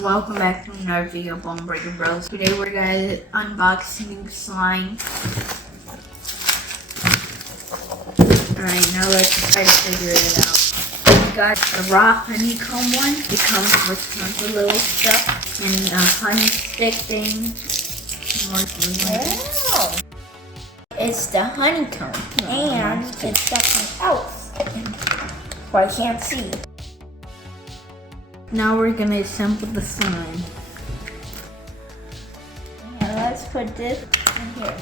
Welcome back to another video of Bone Breaker Bros. Today we're gonna unbox SnoopSlimes. Alright, now let's try to figure it out. We got the raw honeycomb one. It comes with tons of little stuff and a honey stick thing. Wow. It's the honeycomb and it's got something else. Well, I can't see. Now we're gonna assemble the slime. Now let's put this in here.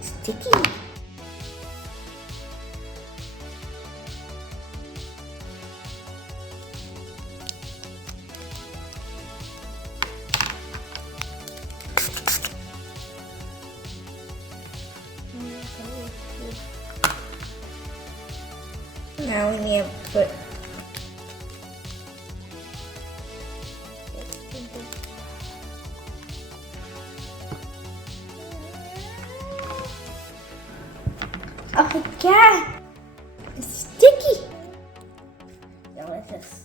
Sticky. Now we need to put oh god, it's sticky. Now let's just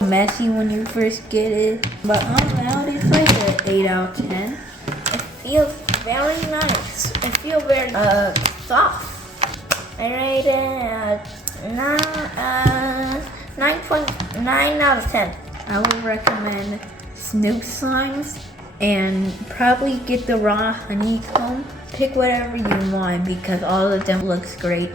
Messy when you first get it, but now it's like an 8 out of 10. it feels very nice. It feels very soft. I rate it 9.9 out of 10. I would recommend SnoopSlimes and probably get the raw honeycomb. Pick whatever you want because all of them looks great.